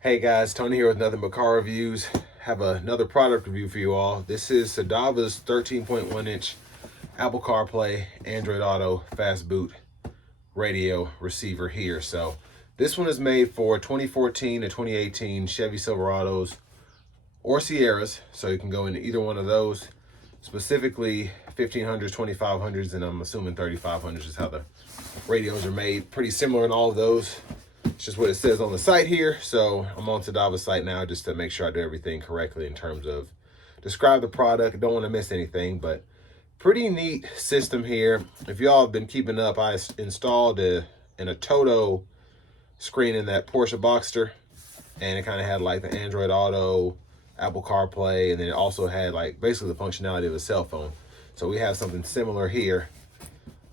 Hey guys, Tony here with Nothing But Car Reviews. Have another product review for you all. This is Cidava's 13.1-inch Apple CarPlay, Android Auto, fast boot radio receiver here. So this one is made for 2014 to 2018 Chevy Silverados or Sierras. So you can go into either one of those. Specifically 1500s, 2500s, and I'm assuming 3500s is how the radios are made. Pretty similar in all of those. It's just what it says on the site here. So I'm on Cidava's site now just to make sure I do everything correctly in terms of describe the product. Don't want to miss anything, but pretty neat system here. If y'all have been keeping up, I installed an Toto screen in that Porsche Boxster, and it kind of had like the Android Auto, Apple CarPlay, and then it also had like basically the functionality of a cell phone. So we have something similar here,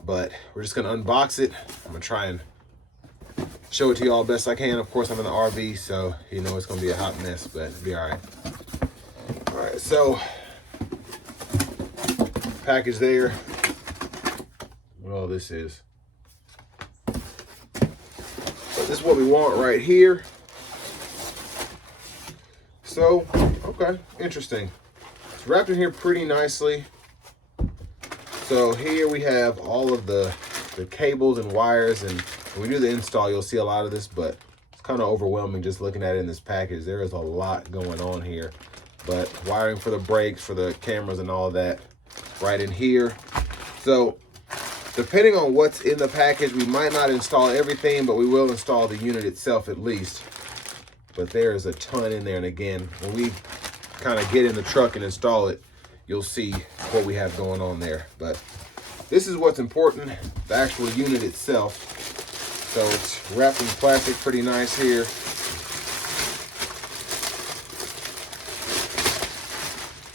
but we're just gonna unbox it. I'm gonna try and show it to y'all best I can. Of course, I'm in the RV, so you know it's gonna be a hot mess, but it'll be all right. All right, so package there. What all this is. So this is what we want right here. So, okay, interesting. It's wrapped in here pretty nicely. So here we have all of the cables and wires, and when we do the install, you'll see a lot of this, but it's kind of overwhelming just looking at it in this package. There is a lot going on here, but wiring for the brakes, for the cameras and all of that right in here. So depending on what's in the package, we might not install everything, but we will install the unit itself at least. But there is a ton in there, and again, when we kind of get in the truck and install it, you'll see what we have going on there. But this is what's important, the actual unit itself. So it's wrapped in plastic pretty nice here.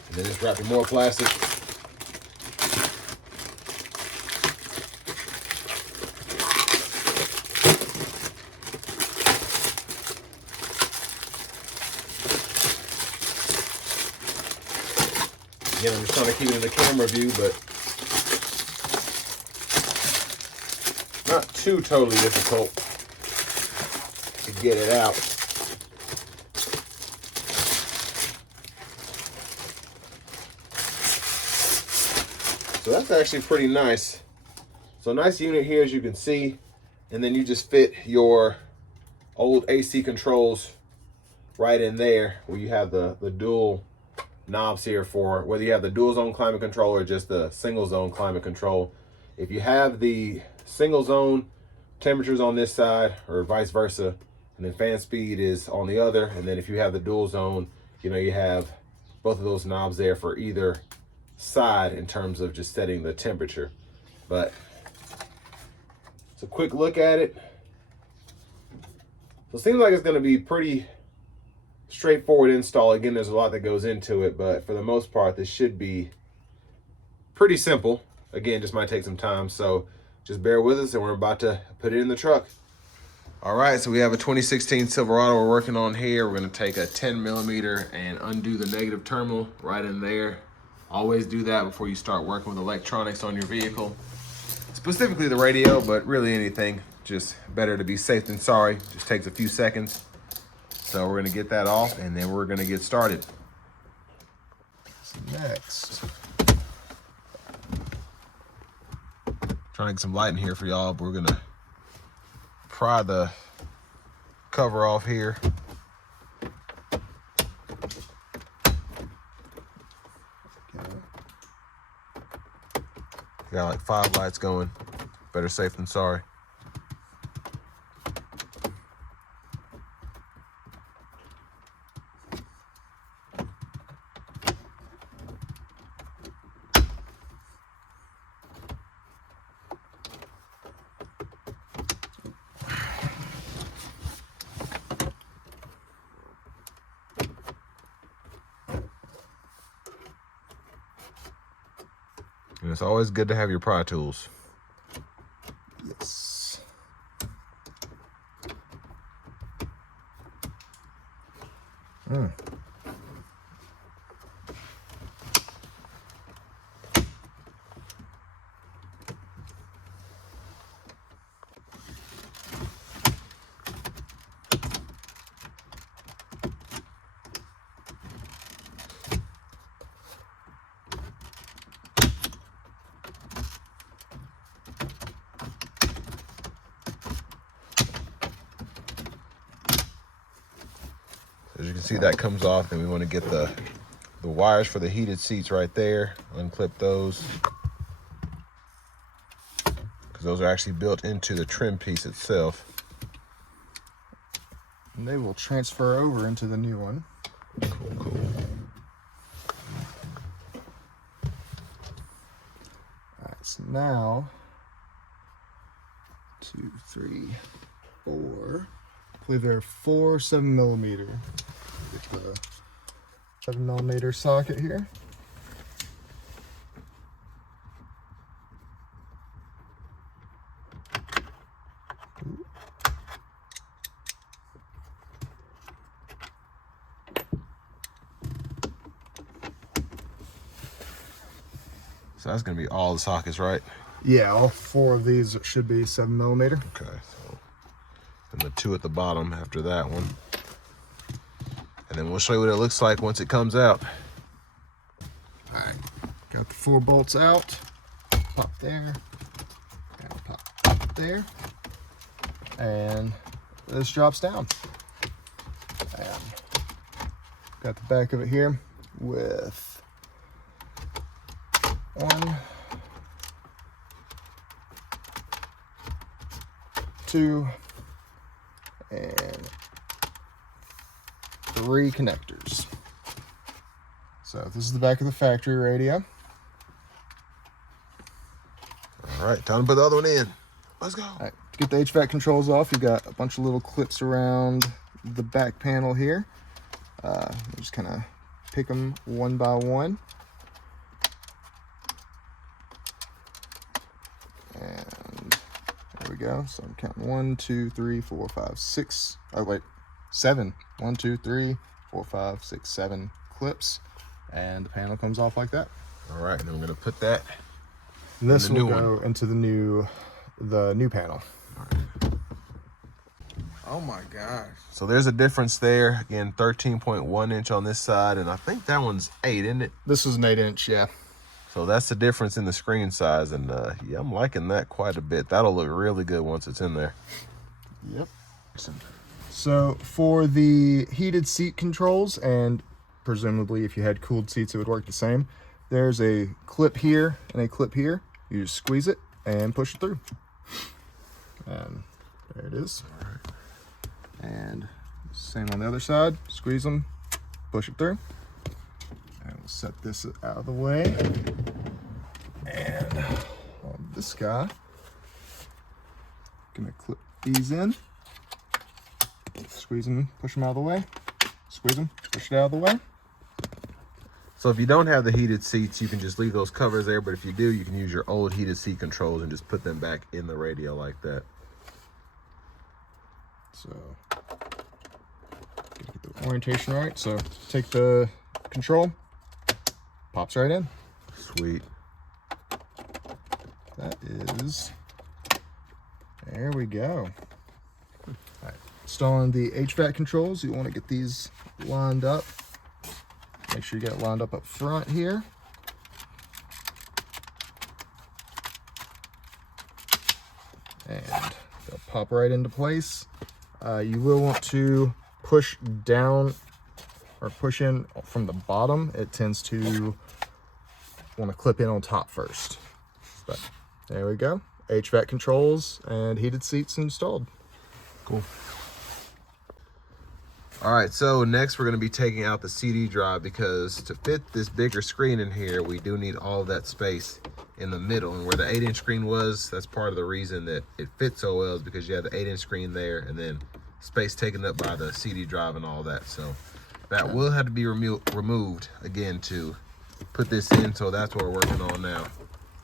And then it's wrapped in more plastic. Again, I'm just trying to keep it in the camera view, but not too totally difficult to get it out. So that's actually pretty nice. So nice unit here, as you can see, and then you just fit your old AC controls right in there, where you have the dual knobs here for whether you have the dual zone climate control or just the single zone climate control. If you have the single zone, temperatures on this side or vice versa, and then fan speed is on the other, and then if you have the dual zone, you know, you have both of those knobs there for either side in terms of just setting the temperature. But it's a quick look at it. So it seems like it's going to be pretty straightforward install. Again, there's a lot that goes into it, but for the most part, this should be pretty simple. Again, just might take some time, so just bear with us, and we're about to put it in the truck. All right, so we have a 2016 Silverado we're working on here. We're gonna take a 10mm and undo the negative terminal right in there. Always do that before you start working with electronics on your vehicle, specifically the radio, but really anything. Just better to be safe than sorry. Just takes a few seconds. So we're gonna get that off, and then we're gonna get started. So next, trying to get some light in here for y'all, but we're gonna pry the cover off here. Got like 5 lights going. Better safe than sorry. And it's always good to have your pry tools. Yes. As you can see, that comes off. Then we want to get the wires for the heated seats right there. Unclip those, because those are actually built into the trim piece itself. And they will transfer over into the new one. Cool, cool. Alright, so now 2, 3, 4. I believe there are 4 7mm. Get the 7mm socket here. So that's going to be all the sockets, right? Yeah, all 4 of these should be 7mm. Okay, so and the 2 at the bottom after that one. And then we'll show you what it looks like once it comes out. All right, got the 4 bolts out. Pop there, and pop there, and this drops down. And got the back of it here with 1, 2, and 3 connectors. So this is the back of the factory radio. All right, time to put the other one in. Let's go. All right, to get the HVAC controls off, you've got a bunch of little clips around the back panel here. Just kind of pick them one by one. And there we go. So I'm counting 1, 2, 3, 4, 5, 6. Oh wait, 7. 1, 2, 3, 4, 5, 6, 7 clips, and the panel comes off like that. All right, and then we're gonna put that. And this will go into the new panel. All right. Oh my gosh. So there's a difference there. Again, 13.1 inch on this side, and I think that one's 8, isn't it? This is an 8-inch, yeah. So that's the difference in the screen size, and yeah, I'm liking that quite a bit. That'll look really good once it's in there. Yep. So for the heated seat controls, and presumably if you had cooled seats it would work the same, there's a clip here and a clip here. You just squeeze it and push it through. And there it is. All right. And same on the other side. Squeeze them, push it through. And we'll set this out of the way. And on this guy, gonna clip these in. Squeeze them, push them out of the way. Squeeze them, push it out of the way. So if you don't have the heated seats, you can just leave those covers there, but if you do, you can use your old heated seat controls and just put them back in the radio like that. So, gotta get the orientation right. So take the control, pops right in. Sweet. That is, there we go. All right, installing the HVAC controls, you want to get these lined up. Make sure you get it lined up front here. And they'll pop right into place. You will want to push down or push in from the bottom. It tends to want to clip in on top first. But there we go. HVAC controls and heated seats installed. Cool. All right, so next we're gonna be taking out the CD drive, because to fit this bigger screen in here, we do need all of that space in the middle. And where the 8-inch screen was, that's part of the reason that it fits so well, is because you have the 8-inch screen there and then space taken up by the CD drive and all that. So that will have to be removed again to put this in, so that's what we're working on now.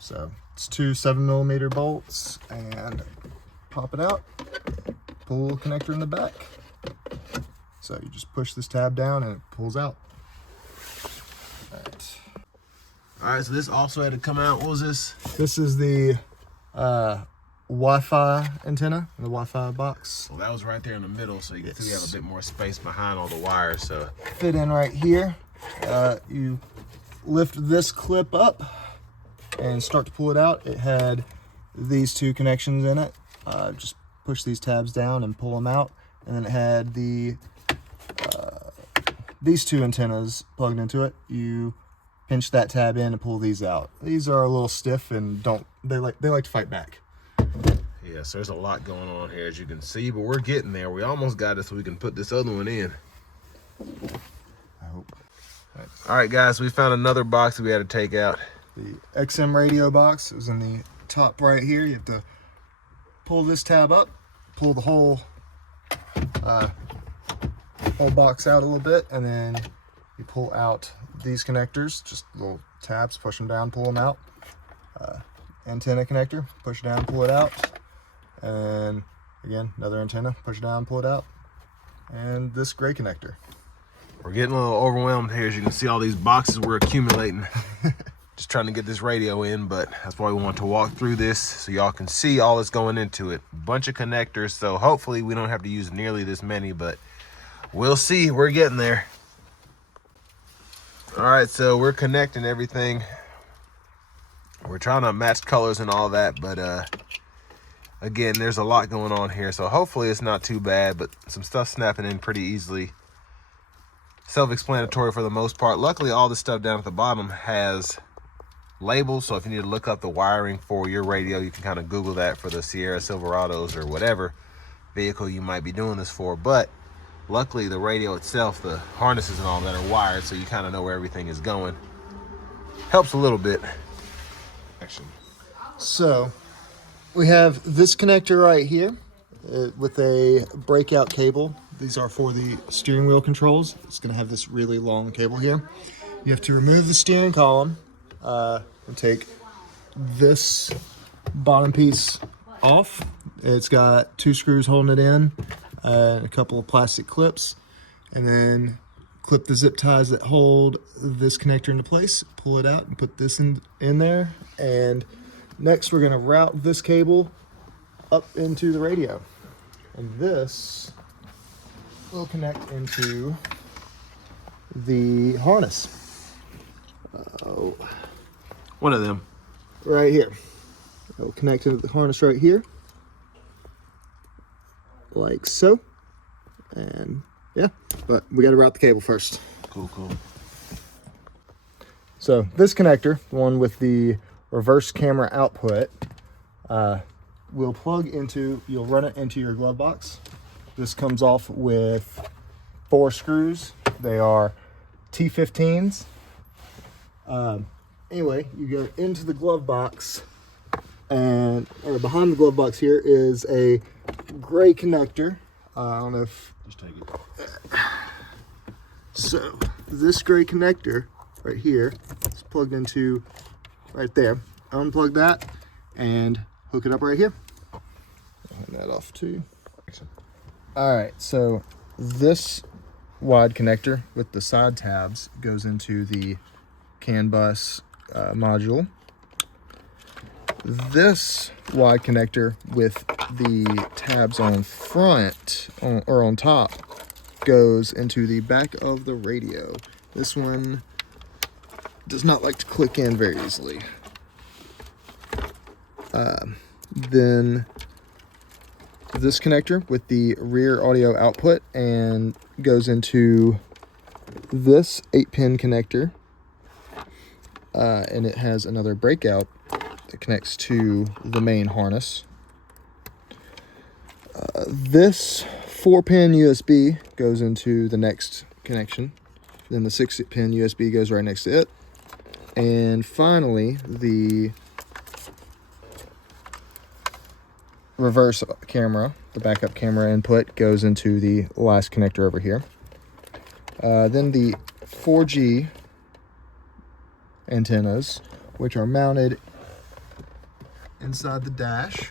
So it's 2 7mm bolts, and pop it out, pull a connector in the back. So you just push this tab down and it pulls out. All right, so this also had to come out. What was this? This is the Wi-Fi antenna in the Wi-Fi box. Well, that was right there in the middle, so you can see we have a bit more space behind all the wires. So fit in right here. You lift this clip up and start to pull it out. It had these 2 connections in it. Just push these tabs down and pull them out. And then it had the these two antennas plugged into it. You pinch that tab in and pull these out. These are a little stiff and they like to fight back. Yes, there's a lot going on here, as you can see, but we're getting there. We almost got it so we can put this other one in. I hope. All right, guys, we found another box that we had to take out. The XM radio box is in the top right here. You have to pull this tab up, pull the whole box out a little bit, and then you pull out these connectors, just little tabs, push them down, pull them out. Antenna connector, push it down, pull it out. And again, another antenna, push it down, pull it out. And this gray connector. We're getting a little overwhelmed here. As you can see, all these boxes we're accumulating. Just trying to get this radio in, but that's why we want to walk through this so y'all can see all that's going into it. Bunch of connectors, so hopefully we don't have to use nearly this many, but we'll see. We're getting there. All right, so we're connecting everything. We're trying to match colors and all that, but again, there's a lot going on here, so hopefully it's not too bad, but some stuff snapping in pretty easily. Self-explanatory for the most part. Luckily, all this stuff down at the bottom has labels, so if you need to look up the wiring for your radio, you can kind of Google that for the Sierra Silverados or whatever vehicle you might be doing this for. But luckily, the radio itself, the harnesses and all that are wired, so you kind of know where everything is going. Helps a little bit. So we have this connector right here with a breakout cable. These are for the steering wheel controls. It's going to have this really long cable here. You have to remove the steering column and take this bottom piece off. It's got 2 screws holding it in, a couple of plastic clips, and then clip the zip ties that hold this connector into place, pull it out and put this in there. And next we're going to route this cable up into the radio. And this will connect into the harness. One of them. Right here. It'll connect into the harness right here. Like so. And yeah, but we got to route the cable first. Cool. So this connector, the one with the reverse camera output, will plug into, you'll run it into your glove box. This comes off with 4 screws. They are T15s. Anyway, you go into the glove box, and behind the glove box here is a gray connector. I don't know if... Just take it. So this gray connector right here is plugged into right there. Unplug that and hook it up right here. Hand that off too. All right, so this wide connector with the side tabs goes into the CAN bus module. This wide connector with the tabs on front or on top goes into the back of the radio. This one does not like to click in very easily. Then this connector with the rear audio output and goes into this 8-pin connector, and it has another breakout that connects to the main harness. This 4-pin USB goes into the next connection. Then the 6-pin USB goes right next to it. And finally, the reverse camera, the backup camera input, goes into the last connector over here. Then the 4G antennas, which are mounted inside the dash,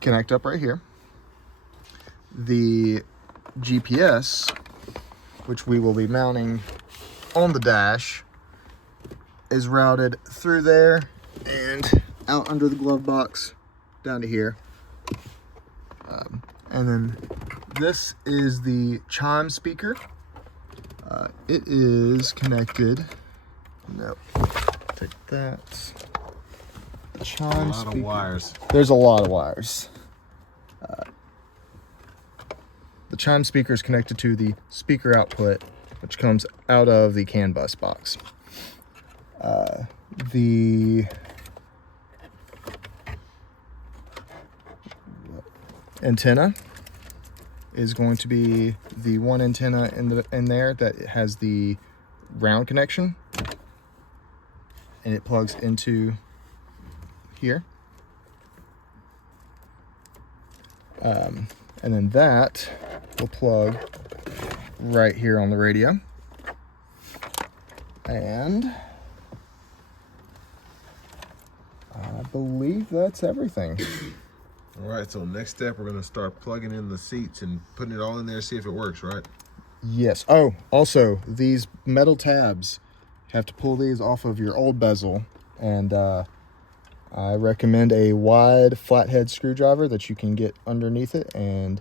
connect up right here. The GPS, which we will be mounting on the dash, is routed through there and out under the glove box down to here. And then this is the chime speaker. It is connected. No, take that. Chime speaker. Of wires. There's a lot of wires. the chime speaker is connected to the speaker output, which comes out of the CAN bus box. The antenna is going to be the one antenna in there that has the round connection, and it plugs into here. And then that will plug right here on the radio. And I believe that's everything. All right, so next step, we're gonna start plugging in the seats and putting it all in there, see if it works, right? Yes. Oh, also, these metal tabs, you have to pull these off of your old bezel, and I recommend a wide flathead screwdriver that you can get underneath it and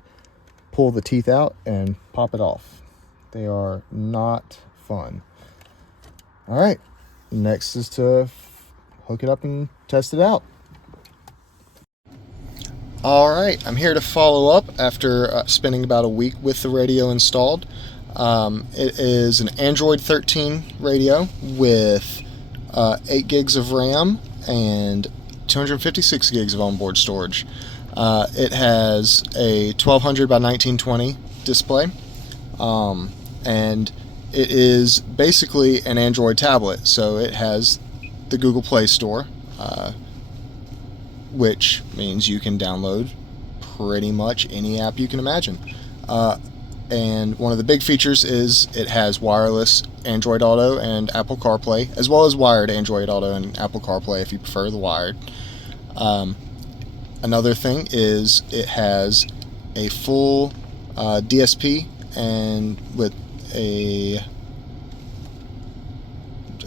pull the teeth out and pop it off. They are not fun. All right, next is to hook it up and test it out. All right, I'm here to follow up after spending about a week with the radio installed. It is an Android 13 radio with 8 gigs of RAM and 256 gigs of onboard storage. It has a 1200 by 1920 display, and it is basically an Android tablet. So it has the Google Play Store, which means you can download pretty much any app you can imagine. And one of the big features is it has wireless Android Auto and Apple CarPlay, as well as wired Android Auto and Apple CarPlay if you prefer the wired. Another thing is it has a full DSP and with a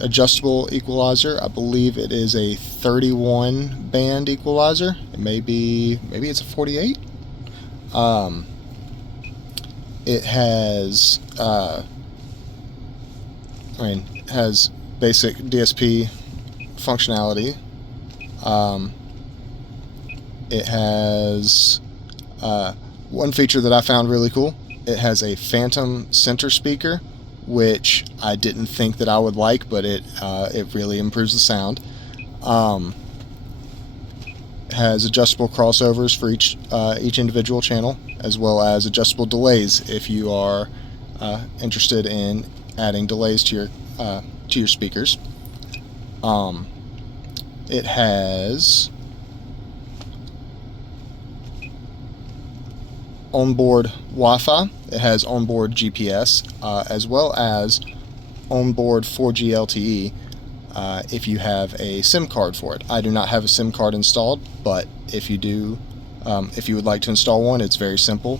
adjustable equalizer. I believe it is a 31 band equalizer. Maybe it's a 48. It has it has basic DSP functionality. It has one feature that I found really cool. It has a phantom center speaker, which I didn't think that I would like, but it really improves the sound. It has adjustable crossovers for each individual channel, as well as adjustable delays if you are interested in adding delays to your speakers. It has onboard Wi-Fi. It has onboard GPS, as well as onboard 4G LTE if you have a SIM card for it. I do not have a SIM card installed, but if you do, if you would like to install one, it's very simple.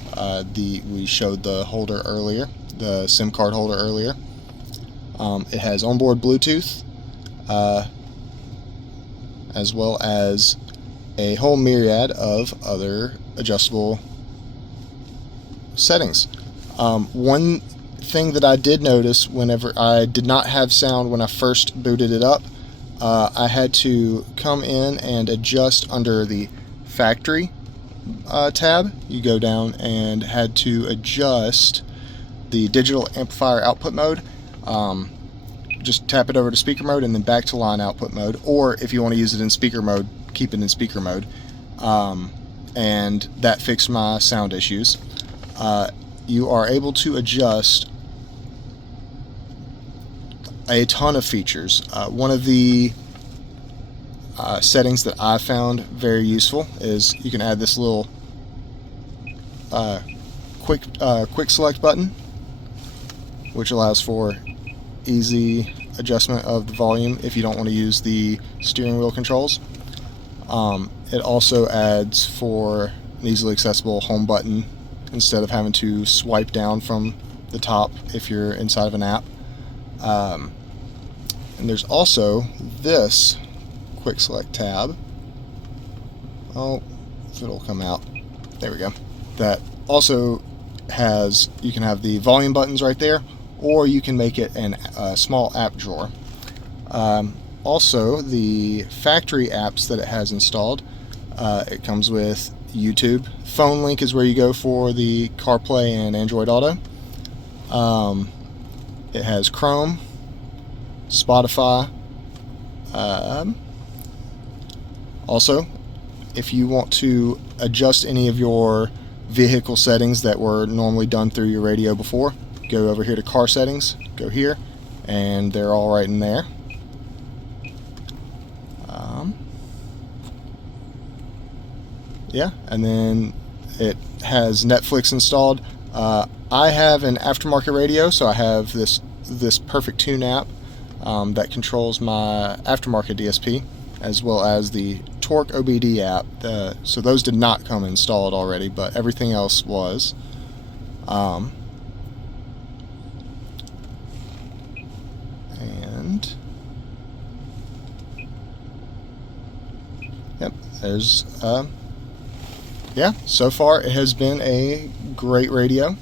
We showed the holder earlier, the SIM card holder earlier. It has onboard Bluetooth, as well as a whole myriad of other adjustable settings. One thing that I did notice whenever I did not have sound when I first booted it up, I had to come in and adjust under the factory tab. You go down and had to adjust the digital amplifier output mode. Just tap it over to speaker mode and then back to line output mode, or if you want to use it in speaker mode, keep it in speaker mode. And that fixed my sound issues. You are able to adjust a ton of features. One of the settings that I found very useful is you can add this little quick select button, which allows for easy adjustment of the volume if you don't want to use the steering wheel controls. It also adds for an easily accessible home button instead of having to swipe down from the top if you're inside of an app. And there's also this quick select tab. Oh, if it'll come out. There we go. That also has, you can have the volume buttons right there, or you can make it a small app drawer. Also, the factory apps that it has installed, it comes with YouTube. Phone link is where you go for the CarPlay and Android Auto. It has Chrome, Spotify. Also, if you want to adjust any of your vehicle settings that were normally done through your radio before, go over here to car settings, go here, and they're all right in there. Yeah, and then it has Netflix installed. I have an aftermarket radio, so I have this Perfect Tune app that controls my aftermarket DSP, as well as the Torque OBD app. So those did not come installed already, but everything else was. And yep, there's yeah, so far it has been a great radio.